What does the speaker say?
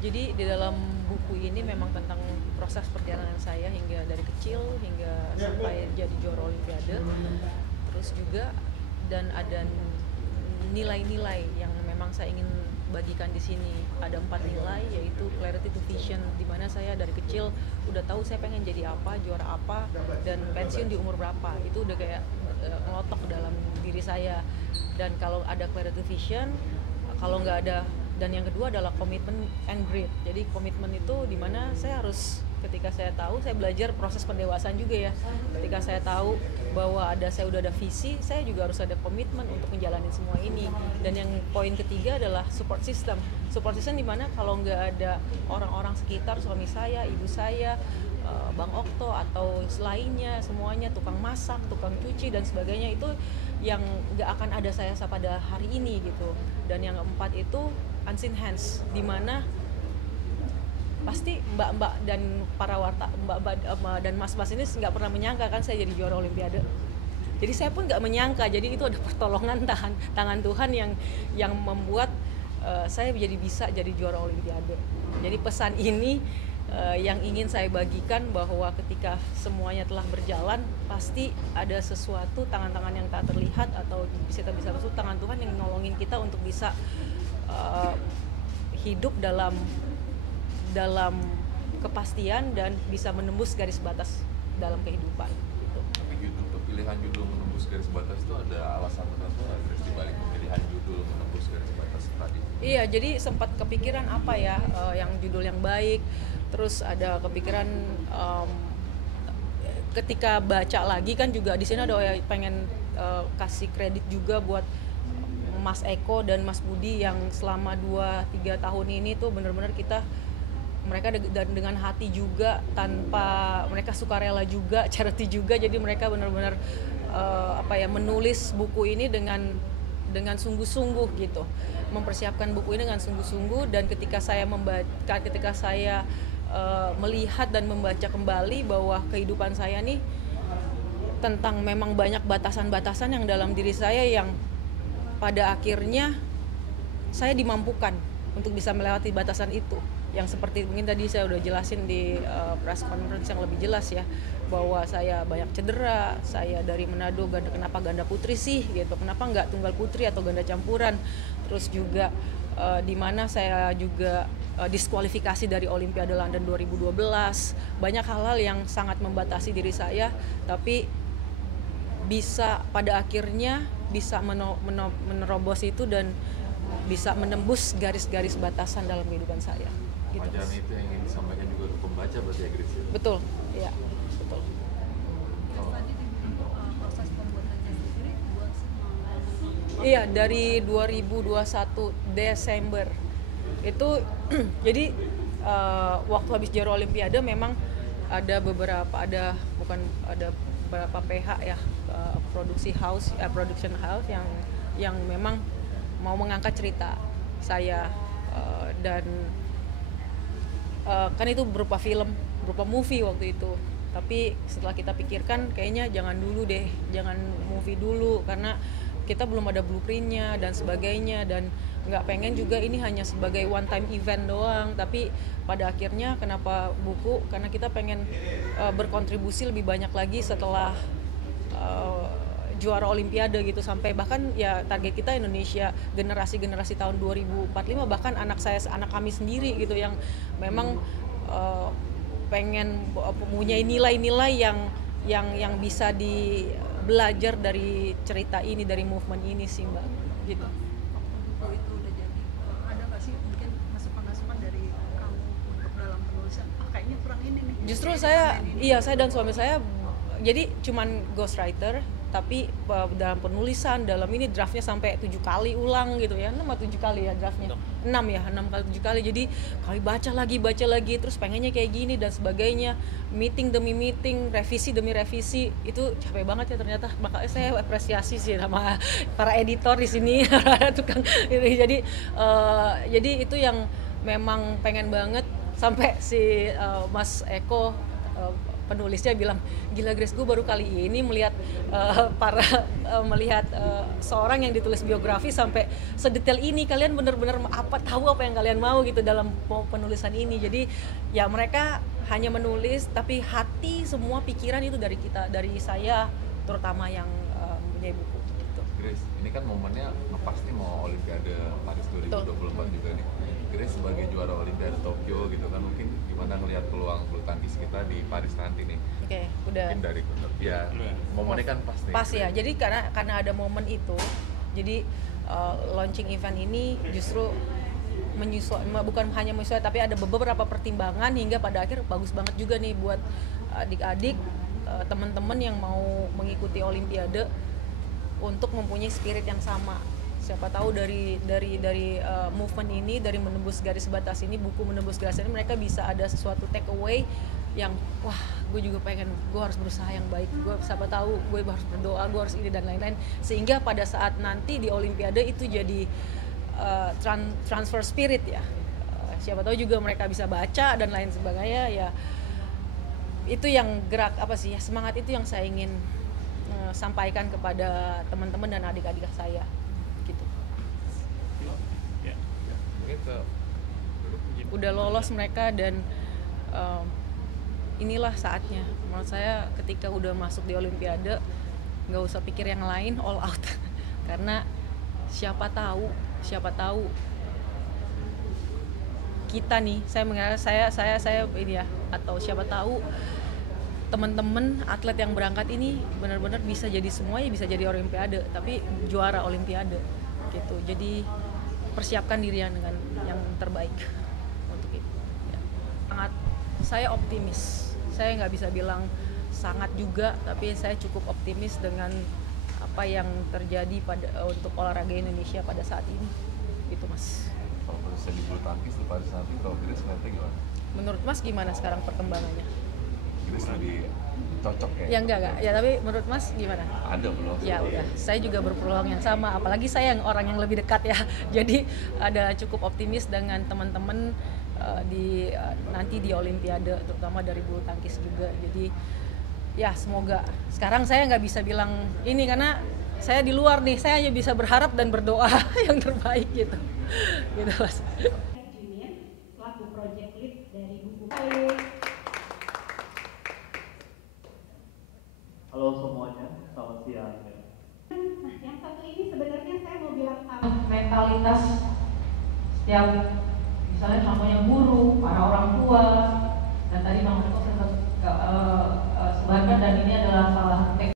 Jadi di dalam buku ini memang tentang proses perjalanan saya hingga dari kecil hingga sampai jadi juara Olimpiade. Terus juga dan ada nilai-nilai yang memang saya ingin bagikan di sini. Ada 4 nilai, yaitu clarity to vision, di mana saya dari kecil udah tahu saya pengen jadi apa, juara apa, dan pensiun di umur berapa. Itu udah kayak ngelotok dalam diri saya. Dan kalau ada clarity vision, kalau nggak ada, dan yang kedua adalah komitmen and grit. Jadi komitmen itu dimana saya harus, ketika saya tahu, saya belajar proses pendewasaan juga ya. Ketika saya tahu bahwa saya udah ada visi, saya juga harus ada komitmen untuk menjalani semua ini. Dan yang poin ketiga adalah support system. Support system dimana kalau nggak ada orang-orang sekitar, suami saya, ibu saya, Bang Okto atau lainnya, semuanya, tukang masak, tukang cuci dan sebagainya, itu yang nggak akan ada saya pada hari ini gitu. Dan yang keempat itu unseen hands, dimana pasti mbak-mbak dan para mbak-mbak dan mas-mas ini nggak pernah menyangka kan saya jadi juara Olimpiade. Jadi saya pun nggak menyangka. Jadi itu ada pertolongan tangan Tuhan yang membuat saya bisa jadi juara Olimpiade. Jadi pesan ini yang ingin saya bagikan, bahwa ketika semuanya telah berjalan, pasti ada sesuatu, tangan-tangan yang tak terlihat atau kita bisa maksud tangan Tuhan yang nolongin kita untuk bisa hidup dalam kepastian dan bisa menembus garis batas dalam kehidupan gitu. Tapi pilihan judul menembus garis batas itu ada alasan tertentu nggak, Chris, di balik pemilihan judul menembus garis batas tadi? Iya, jadi sempat kepikiran apa ya yang judul yang baik. Terus ada kepikiran ketika baca lagi kan juga di sini ada pengen kasih kredit juga buat Mas Eko dan Mas Budi yang selama 2-3 tahun ini tuh benar-benar mereka dengan hati juga, tanpa mereka sukarela juga, charity juga. Jadi mereka benar-benar menulis buku ini dengan sungguh-sungguh gitu, mempersiapkan buku ini dengan sungguh-sungguh. Dan ketika saya melihat dan membaca kembali bahwa kehidupan saya nih tentang memang banyak batasan-batasan yang dalam diri saya, yang pada akhirnya saya dimampukan untuk bisa melewati batasan itu. Yang seperti mungkin tadi saya udah jelasin di press conference yang lebih jelas ya, bahwa saya banyak cedera, saya dari Manado, kenapa ganda putri sih gitu, kenapa nggak tunggal putri atau ganda campuran. Terus juga di mana saya juga diskualifikasi dari Olimpiade London 2012. Banyak hal-hal yang sangat membatasi diri saya, tapi bisa pada akhirnya bisa menerobos itu dan bisa menembus garis-garis batasan dalam kehidupan saya. Gitu. Pelajaran itu yang ingin disampaikan juga untuk pembaca berarti ya, Chris? Betul, ya, betul. Tadi di proses pembuatannya sendiri buat Iya, dari 2021 Desember itu jadi waktu habis juara Olimpiade memang ada beberapa PH ya, production house yang memang mau mengangkat cerita saya, dan kan itu berupa film, berupa movie waktu itu. Tapi setelah kita pikirkan, kayaknya jangan movie dulu, karena kita belum ada blueprintnya dan sebagainya, dan nggak pengen juga ini hanya sebagai one time event doang. Tapi pada akhirnya kenapa buku, karena kita pengen berkontribusi lebih banyak lagi setelah juara Olimpiade gitu, sampai bahkan ya target kita Indonesia generasi tahun 2045, bahkan anak kami sendiri gitu yang memang pengen mempunyai nilai-nilai yang bisa belajar dari cerita ini, dari movement ini sih Mbak gitu. buku itu udah jadi, ada nggak sih mungkin masukan-masukan dari kamu untuk dalam penulisan, kayaknya kurang ini nih? Justru saya dan suami saya jadi cuman ghostwriter, tapi dalam penulisan, dalam ini draftnya sampai 7 kali ulang gitu ya, 6 atau 7 kali ya draftnya, 6 kali 7 kali. Jadi kali baca lagi, terus pengennya kayak gini dan sebagainya, meeting demi meeting, revisi demi revisi, itu capek banget ya ternyata. Makanya saya apresiasi sih sama para editor di sini, tukang ini. Jadi itu yang memang pengen banget, sampai si Mas Eko penulisnya bilang, gila Grace, gue baru kali ini melihat seorang yang ditulis biografi sampai sedetail ini. Kalian benar-benar tahu apa yang kalian mau gitu dalam penulisan ini. Jadi ya mereka hanya menulis, tapi hati semua pikiran itu dari kita, dari saya terutama yang mempunyai buku gitu. Grace, ini kan momennya ngepas nih mau Olimpiade Paris 2024 juga nih. Grace sebagai juara Olimpiade Tokyo gitu kan, mungkin gimana ngelihat peluang bulu tangkis kita di Paris nanti nih? Oke, udah. Mungkin dari ya momennya kan pas nih. Pas ya, jadi karena ada momen itu, jadi launching event ini justru bukan hanya menyesuaikan, tapi ada beberapa pertimbangan hingga pada akhir bagus banget juga nih buat adik-adik, teman-teman yang mau mengikuti Olimpiade untuk mempunyai spirit yang sama. Siapa tahu dari movement ini, dari menembus garis batas ini, buku menembus garis ini, mereka bisa ada sesuatu take away yang wah, gue juga pengen, gue harus berusaha yang baik, gue siapa tahu gue harus berdoa, gue harus ini dan lain-lain, sehingga pada saat nanti di Olimpiade itu jadi transfer spirit ya. Siapa tahu juga mereka bisa baca dan lain sebagainya ya. Itu yang gerak apa sih ya, semangat itu yang saya ingin sampaikan kepada teman-teman dan adik-adik saya gitu. Udah lolos mereka dan inilah saatnya. Menurut saya ketika udah masuk di Olimpiade nggak usah pikir yang lain, all out. Karena siapa tahu kita nih, saya ini ya, atau siapa tahu teman-teman atlet yang berangkat ini benar-benar bisa jadi semuanya, bisa jadi Olimpiade, tapi juara Olimpiade gitu. Jadi persiapkan diri dengan yang terbaik untuk itu. Ya. Sangat, saya optimis. Saya nggak bisa bilang sangat juga, tapi saya cukup optimis dengan apa yang terjadi untuk olahraga Indonesia pada saat ini. Gitu Mas. Kalau bisa di bulu tangkis di Paris nanti, kalau Grace ngeliatnya gimana? Menurut Mas gimana sekarang perkembangannya? Grace lebih cocok ya? Ya enggak. Ya tapi menurut Mas gimana? Ada belum? Ya udah, saya juga berpeluang yang sama, apalagi saya yang orang yang lebih dekat ya. Jadi ada cukup optimis dengan teman-teman nanti di Olimpiade, terutama dari bulu tangkis juga. Jadi ya semoga. Sekarang saya nggak bisa bilang ini karena saya di luar nih, saya hanya bisa berharap dan berdoa yang terbaik gitu. Gitu Mas. Junior selaku project lead dari buku. Halo semuanya, selamat siang. Nah, yang satu ini sebenarnya saya mau bilang Mentalitas setiap, misalnya contohnya guru, para orang tua, dan tadi Bang Riko sempat sebarkan, dan ini adalah salah satu